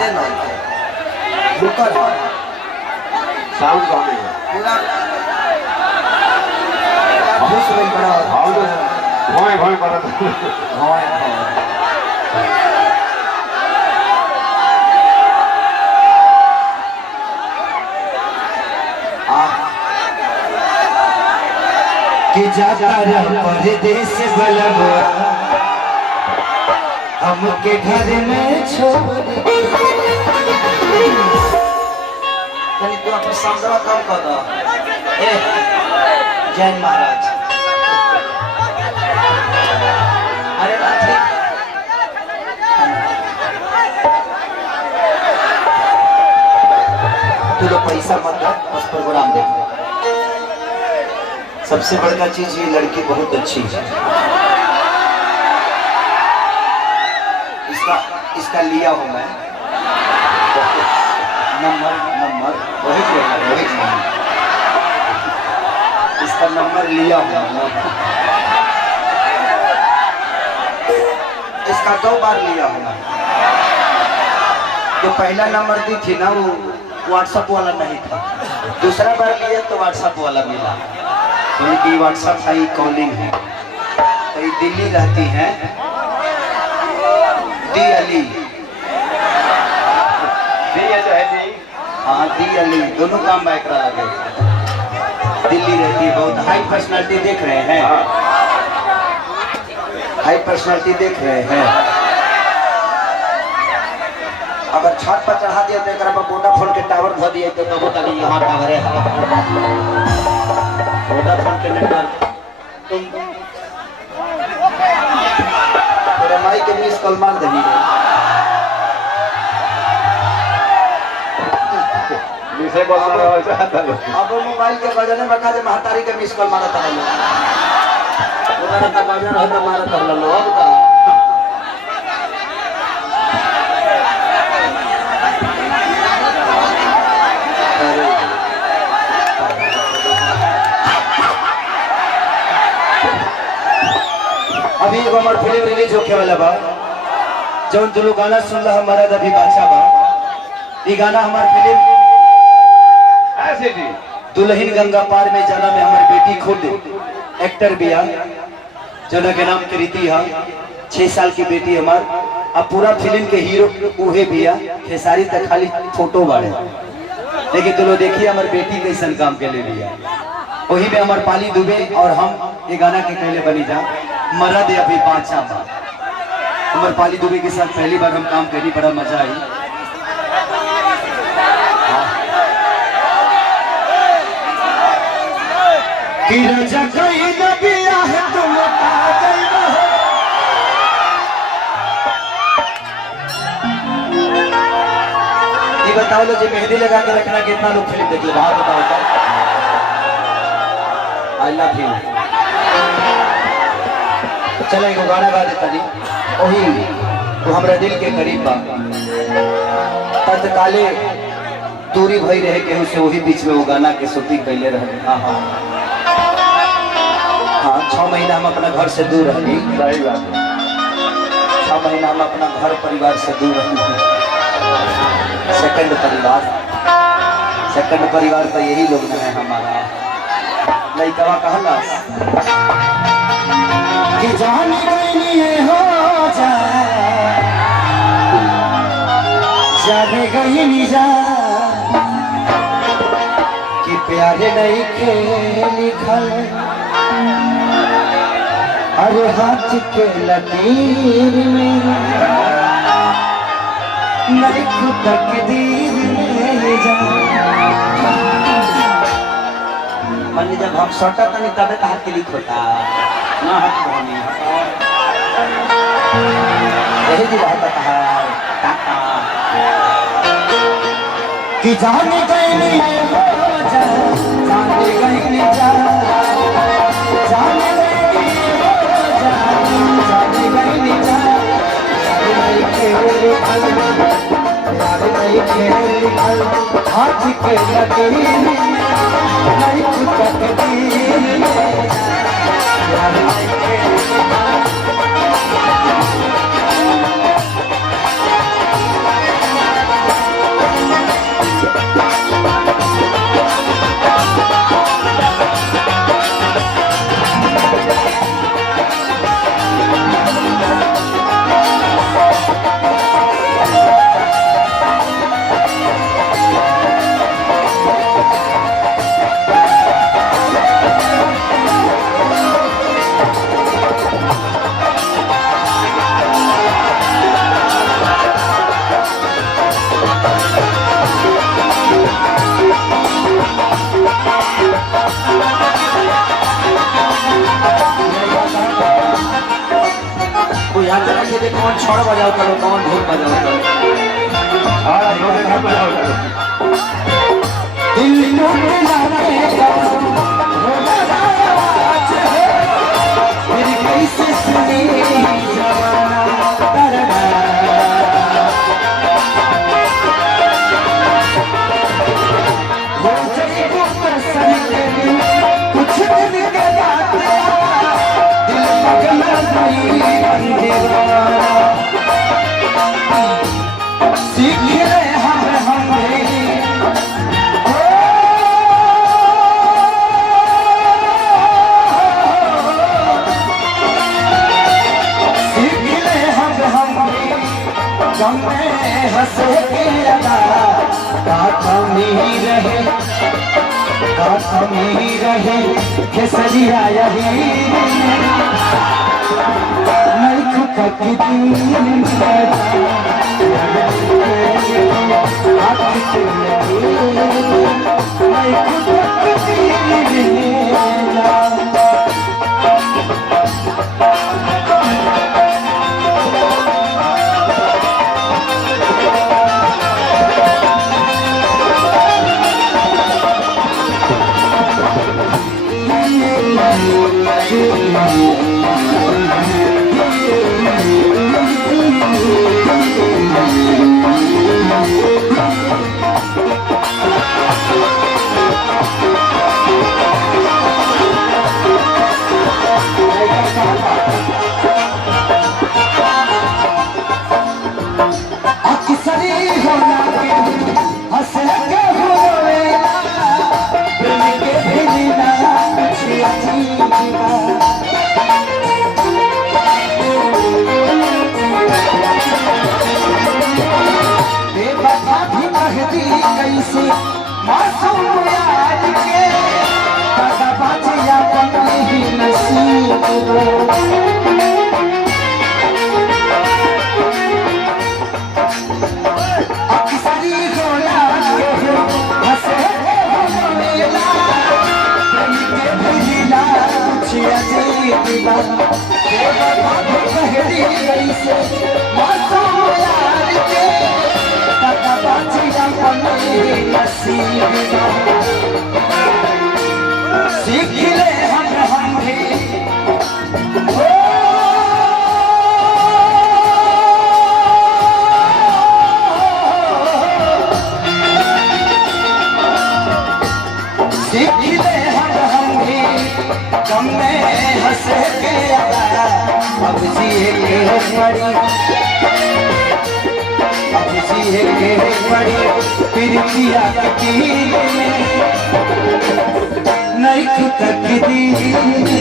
बातें नहीं रुकर साउंड गाने पूरा खुश में बड़ा भोए भोए बड़ा कि जाता परदेश बलवा हमके घर में छोड़ तनी तू अपने समझवा कम कर दो जैन महाराज अरे रात्रि तू तो पैसा मत दे बस प्रोग्राम देख सबसे बड़का चीज ये लड़की बहुत अच्छी है इसका लिया हूं मैं नंबर वही इसका नंबर लिया हूं इसका 2 बार लिया हूं तो पहला नंबर दी थी ना वो व्हाट्सएप वाला नहीं था दूसरा बार लिया तो व्हाट्सएप वाला मिला उनकी व्हाट्सएप आई कॉलिंग है तो ये दिल्ली रहती है दी अली हाँ दी अली दोनों काम बैकरा लगे दिल्ली रहती है बहुत हाई पर्सनालिटी देख रहे हैं हाई पर्सनालिटी देख रहे हैं अगर छत पर चढ़ा दिया तो एक वोडाफोन के टावर धो दिए तो बहुत अभी यहाँ टावर है वोडाफोन के नेटवर्क तेरे माई के मिस कॉल मार देगी अब मोबाइल के बजने बता दे महतारी के मिस कॉल मारा था उधर का बजन है तो मारा कर लो अब का अभी हमार फिल्म रिलीज होके वाला बा जौन तुलू गाना सुन रहा हमारा अभी बादशाह बा ये गाना हमार फिल्म ऐसे जी दुल्हन गंगा पार में जाना में हमारी बेटी खुद एक्टर भी है जना के नाम कृति है 6 साल की बेटी हमार अब पूरा फिल्म के हीरो उहे भी है खेसारी तक खाली फोटो बाड़े लेकिन तुलो देखिए हमारी बेटी कैसन काम के ले लिया वही में हमार पाली दुबे और हम ये गाना के पहले बनी जा मरद अभी बादशाह बा हमारे पाली दुबे के साथ पहली बार हम काम करी बड़ा मजा आई ये बताओ लो जो मेहंदी लगा के रखना कितना लोग फिल्म देख लो बाहर बताओ तो आई लव यू चलो एक गाना गा देता जी वही वो हमारा दिल के करीब बा तत्काले दूरी भई रहे के उसे वही बीच में वो गाना के शूटिंग कैले रहे हाँ 6 महीना हम अपना घर से दूर रही 6 महीना हम अपना घर परिवार से दूर रही सेकंड परिवार तो यही लोग है हमारा लड़का कहला कि जान हो जाने गई जा कि प्यारे नहीं के लिखल अरे हाथ के लकीर में नहीं तकदीर में जा मन जब हम सटा तो नहीं तबे हाथ के लिख होता ना हाथ धोनी यही जी रहता है कि जाने गई जाने गई जाने हाथ के लकीर नहीं जे कौन छोड़ बजाओ करो कौन ढोल बजाओ करो और लोग घर में आओ दिल टूटना रहेगा रोना राज है मेरी कैसे सुनी जवाना दरदा हो जाए ऊपर सर के दिन कुछ दिन के बाद दिल पगला नहीं अंधेरा सीख रहे हम गम में हंसे के अदा काथमी रहे केसरिया यही नहीं खुद की दिन कैसे मासूम याद के दादा बाजिया बने ही नसीब अक्सरी गोला के हंसे मेला के भजिला कुछ अजीब बात कहरी कैसे मासूम याद के दादा बाजिया बने नसीब सीख ले हम भी सीख ले हम भी गम में हंसे के अदा अब जिए के पड़ी अब जिए के पड़ी प्रीतिया की नहीं खुद दी नहीं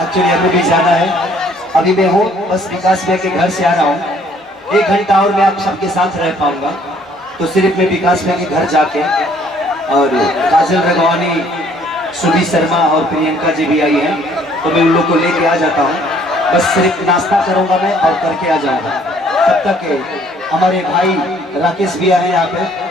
एक्चुअली हमें भी जाना है। अभी मैं हूँ बस विकास भैया के घर से आ रहा हूँ। 1 घंटा और मैं आप सबके साथ रह पाऊंगा, तो सिर्फ मैं विकास भैया के घर जाके और काजल रघवानी, सुबी शर्मा और प्रियंका जी भी आई हैं, तो मैं उन लोग को लेके आ जाता हूँ। बस सिर्फ नाश्ता करूँगा मैं और करके आ जाऊँगा। तब तक हमारे भाई राकेश भी आए यहाँ पे।